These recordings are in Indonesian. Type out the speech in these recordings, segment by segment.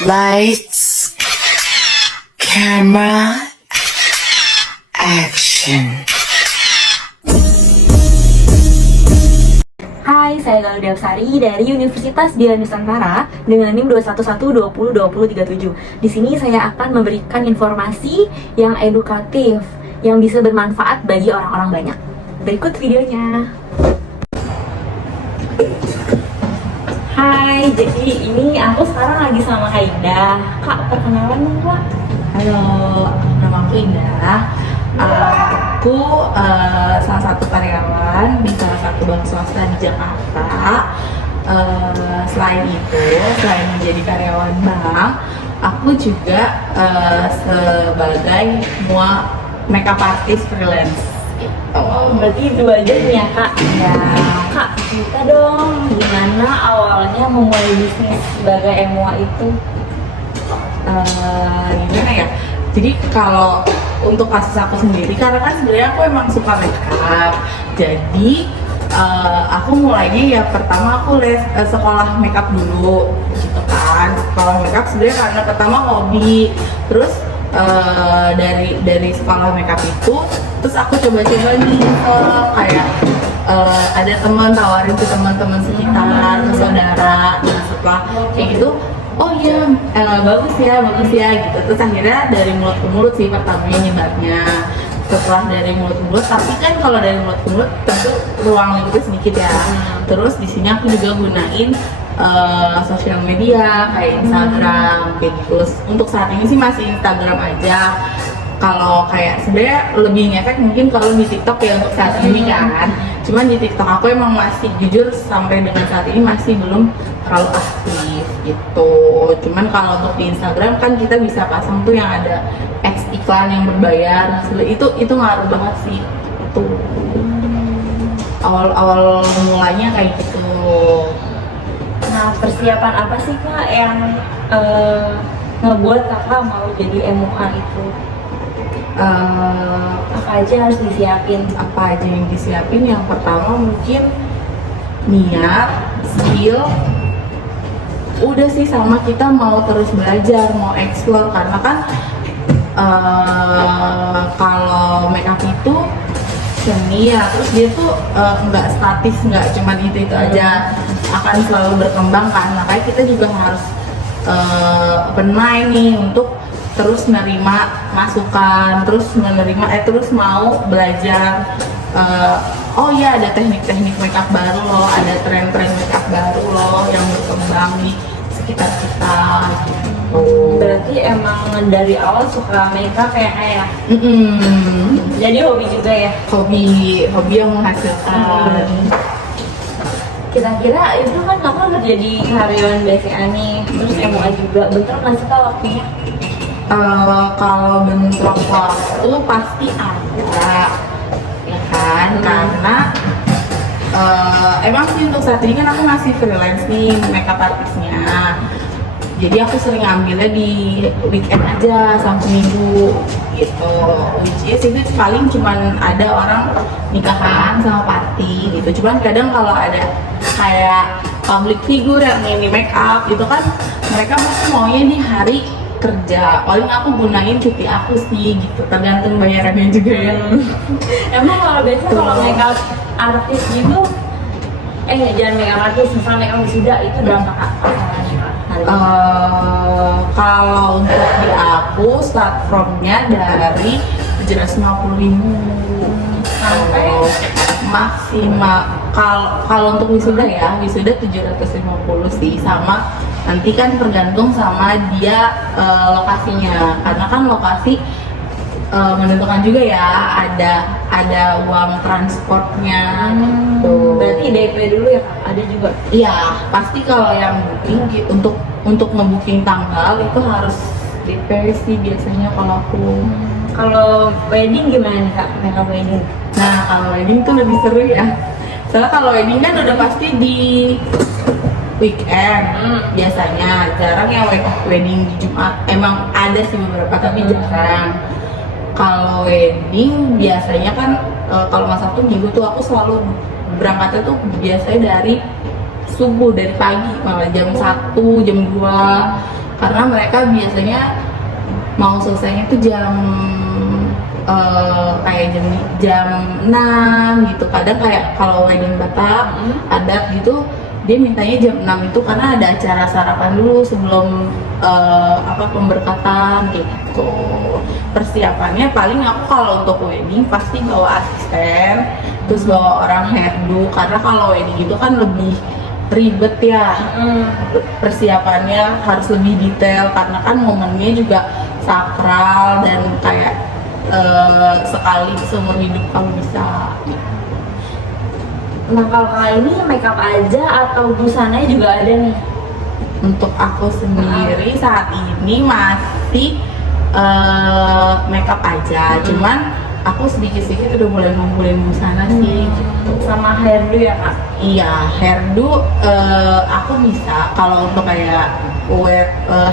Lights, camera, action. Hai, saya Galuh Devsari dari Universitas Dia Nusantara dengan NIM 21120202037. Di sini saya akan memberikan informasi yang edukatif yang bisa bermanfaat bagi orang-orang banyak. Berikut videonya. Hai, jadi ini aku sekarang lagi sama Kak Indah. Kak, perkenalan dong, Kak. Halo, nama aku Indah. Aku salah satu karyawan di salah satu bank swasta di Jakarta. Selain menjadi karyawan bank, aku juga sebagai makeup artist freelance. Oh, berarti itu aja nih ya, Kak. Ya, Kak, cerita dong gimana awalnya memulai bisnis sebagai MUA itu. gimana ya? Jadi kalau untuk kasus aku sendiri, karena kan sebenarnya aku emang suka makeup. Jadi aku mulainya ya pertama aku sekolah makeup dulu, gitu kan. Sekolah makeup sebenarnya karena pertama hobi, terus dari sekolah makeup itu, terus aku coba-coba nih kayak ada teman tawarin ke teman-teman sekitar, ke saudara. Nah setelah kayak gitu, oh iya bagus ya gitu. Terus akhirnya dari mulut ke mulut sih pertamanya nyebarnya. Setelah dari mulut ke mulut, tapi kan kalau dari mulut ke mulut tentu ruang lingkupnya sedikit ya. Terus di sini aku juga gunain sosial media kayak Instagram kayak gitu. Untuk saat ini sih masih Instagram aja. Kalau kayak sebenarnya lebih ngefek mungkin kalau di TikTok ya untuk saat ini kan. Cuman di TikTok aku emang masih jujur sampai dengan saat ini masih belum terlalu aktif gitu. Cuman kalau untuk di Instagram kan kita bisa pasang tuh yang ada iklan yang berbayar. Nah, itu ngaruh banget sih. Itu awal mulanya kayak gitu. Nah, persiapan apa sih, Kak, yang ngebuat Kakak mau jadi MUA itu? Apa aja harus disiapin? Apa aja yang disiapin? Yang pertama mungkin niat, skill. Udah sih, sama kita mau terus belajar, mau explore, karena kan kalau makeup itu seni ya, terus dia tuh nggak statis, nggak cuman itu aja, akan selalu berkembang kan. Makanya kita juga harus open mind nih untuk terus menerima masukan, terus mau belajar. Oh iya, ada teknik-teknik makeup baru loh, ada tren-tren makeup baru loh yang berkembang di sekitar kita gitu. Berarti emang dari awal suka makeup ya? Jadi hobi juga ya? Hobi yang menghasilkan. Kira-kira itu kan Kakak kerja di karyawan BCA nih, terus MUA juga, bentrok nggak sih, Kak, waktunya? Kalau bentrok waktu pasti ada, ya kan? Karena emang sih untuk saat ini kan aku masih freelance nih makeup artisnya. Jadi aku sering ambilnya di weekend aja, Sabtu Minggu gitu. Which is itu paling cuman ada orang nikahan sama party gitu. Cuman kadang kalau ada kayak public figure yang ini make up gitu kan, mereka pasti maunya di hari kerja. Paling aku gunain cuti aku sih gitu, tergantung bayarannya juga ya. Emang kalau biasanya kalau makeup artis gitu, jangan makeup artis, misalnya makeup wisuda itu berapa, Kak? Kalau untuk di aku start from-nya dari 750.000 sampai maksimal. Kalau untuk wisuda 750 sih, sama nanti kan tergantung sama dia lokasinya, karena kan lokasi menentukan juga ya, ada uang transportnya. Berarti DP dulu ya, Kak? Ada juga? Iya, pasti kalau yang booking untuk ngebooking tanggal itu harus DP sih biasanya kalau aku. Kalau wedding gimana nih, Kak? Makeup wedding? Nah, kalau wedding tuh lebih seru ya. Soalnya kalau wedding kan udah pasti di weekend biasanya, jarang yang wedding di Jumat. Emang ada sih beberapa tapi jarang. Kalau wedding biasanya kan kalau nggak Sabtu Minggu tuh aku selalu berangkatnya tuh biasanya dari subuh, dari pagi, malah jam 1, jam 2. karena mereka biasanya mau selesainya tuh kayak jam 6 gitu. Kadang kayak kalau wedding Batak adat gitu, dia mintanya jam 6 itu karena ada acara sarapan dulu sebelum pemberkatan gitu. Persiapannya paling aku kalau untuk wedding pasti bawa asisten, terus bawa orang hairdo, karena kalau wedding itu kan lebih ribet ya. Persiapannya harus lebih detail karena kan momennya juga sakral dan kayak sekali seumur hidup kamu bisa. Nah kalau kali ini makeup aja atau busananya juga ada nih? Untuk aku sendiri saat ini masih makeup aja, cuman aku sedikit-sedikit udah mulai ngumpulin busana sih gitu. Sama hairdo ya kak? Iya, hairdo aku bisa. Kalau untuk kayak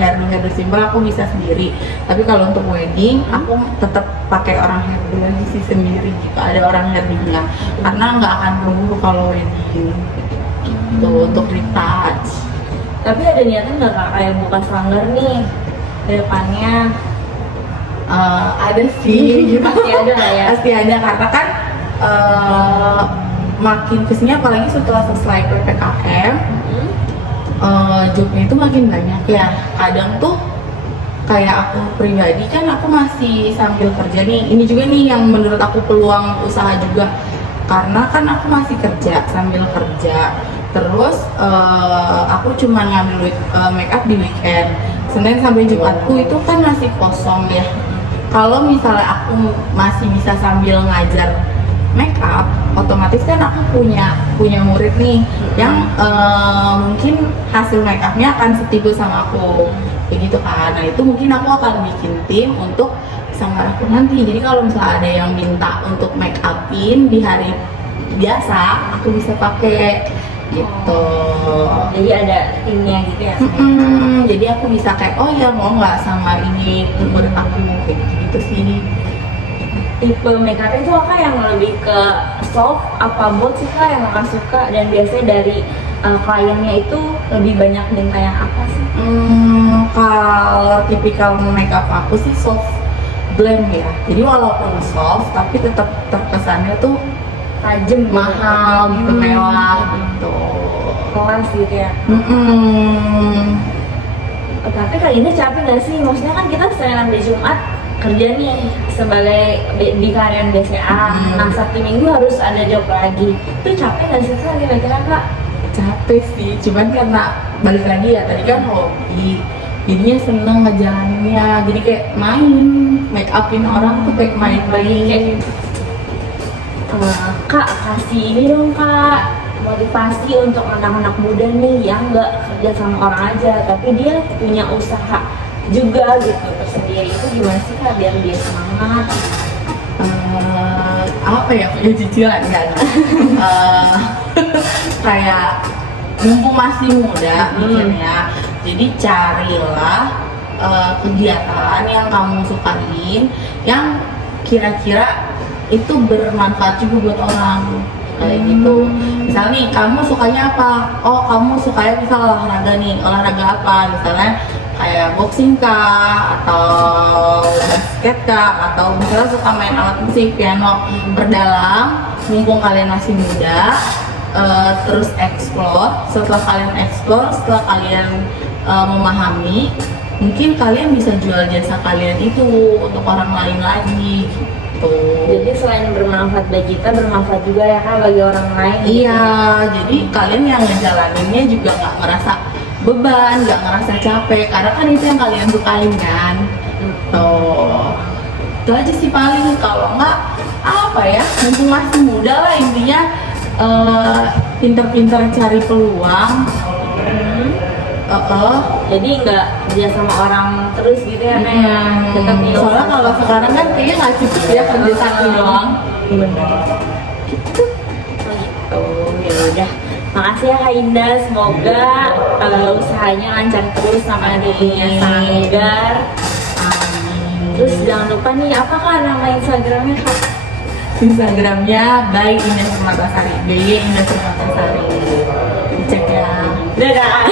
hairdo simpel aku bisa sendiri. Tapi kalau untuk wedding aku tetap pakai orang hairdo lagi sih sendiri gitu. Ada orang hairdo-nya karena nggak akan perlu kalau wedding gitu untuk retouch. Tapi ada niatan nggak kak kayak buka sanggar nih ke depannya? Ada sih, Pasti ada lah ya. pasti ada karena kan makin kesini apalagi setelah selesai PPKM, jobnya itu makin banyak ya. Kadang tuh kayak aku pribadi kan aku masih sambil kerja nih. Ini juga nih yang menurut aku peluang usaha juga, karena kan aku masih kerja sambil kerja. Terus aku cuma ngambil make up di weekend. Senin sampai Jumatku itu kan masih kosong ya. Kalau misalnya aku masih bisa sambil ngajar make up, otomatis kan aku punya murid nih yang mungkin hasil make upnya akan setipe sama aku, kayak gitu kan. Nah itu mungkin aku akan bikin tim untuk sanggar aku nanti. Jadi kalau misalnya ada yang minta untuk make upin di hari biasa, aku bisa pakai gitu. Jadi ada timnya gitu ya? Jadi aku bisa kayak, oh ya mau nggak sama ini murid aku, kayak gitu sih. Tipe makeupnya itu kak yang lebih ke soft apa bold sih kak yang kakak suka, dan biasanya dari kliennya itu lebih banyak minta yang apa sih? Kalau tipikal makeup aku sih soft blend ya. Jadi walaupun soft tapi tetap terkesannya tuh Tajam, mahal gitu, mewah gitu. kelas gitu ya. Tapi kali ini capek nggak sih? Maksudnya kan kita Senin sampai Jumat kerja nih sebagai di karyawan BCA. Nah Sabtu Minggu harus ada job lagi. Itu capek nggak sih kak? Kira-kira kak? Capek sih, cuman karena balik lagi ya tadi kan hobi, jadinya seneng ngejalaninnya. Jadi kayak main, make upin orang tuh kayak main-main. Kak kasih ini dong kak, motivasi untuk anak-anak muda nih yang nggak kerja sama orang aja tapi dia punya usaha juga gitu tersendiri. Itu gimana sih kak biar dia semangat? Apa ya, punya cicilan kan? Kayak mumpung masih muda mikirnya, jadi carilah kegiatan yang kamu sukain yang kira-kira itu bermanfaat juga buat orang, kayak gitu. Misalnya nih kamu sukanya apa? Oh kamu sukanya misal olahraga nih, olahraga apa? Misalnya kayak boxing kah, atau basket kah, atau misalnya suka main alat musik, piano. Perdalam, mumpung kalian masih muda, terus explore. Setelah kalian explore, setelah kalian memahami, mungkin kalian bisa jual jasa kalian itu untuk orang lain lagi gitu. Jadi selain bermanfaat bagi kita, bermanfaat juga ya kak bagi orang lain. Iya, jadi kalian yang ngejalaninnya juga nggak ngerasa beban, nggak ngerasa capek, karena kan itu yang kalian sukain kan. Tuh, itu aja sih paling. Kalau nggak apa ya, mumpung masih muda lah intinya, pinter-pinter cari peluang. Jadi nggak kerja sama orang terus gitu ya kayak tetap Soalnya kalau sekarang kan kayaknya nggak cukup ya kerja satu doang. Bener. Gitu. Ya udah. Makasih ya Kak Indah, semoga usahanya lancar terus sama punya sanggar. Terus jangan lupa nih, apa Kak nama Instagramnya Kak? Instagramnya by Indah Permatasari, BY Indah Permatasari. Dicek ya. Dadah.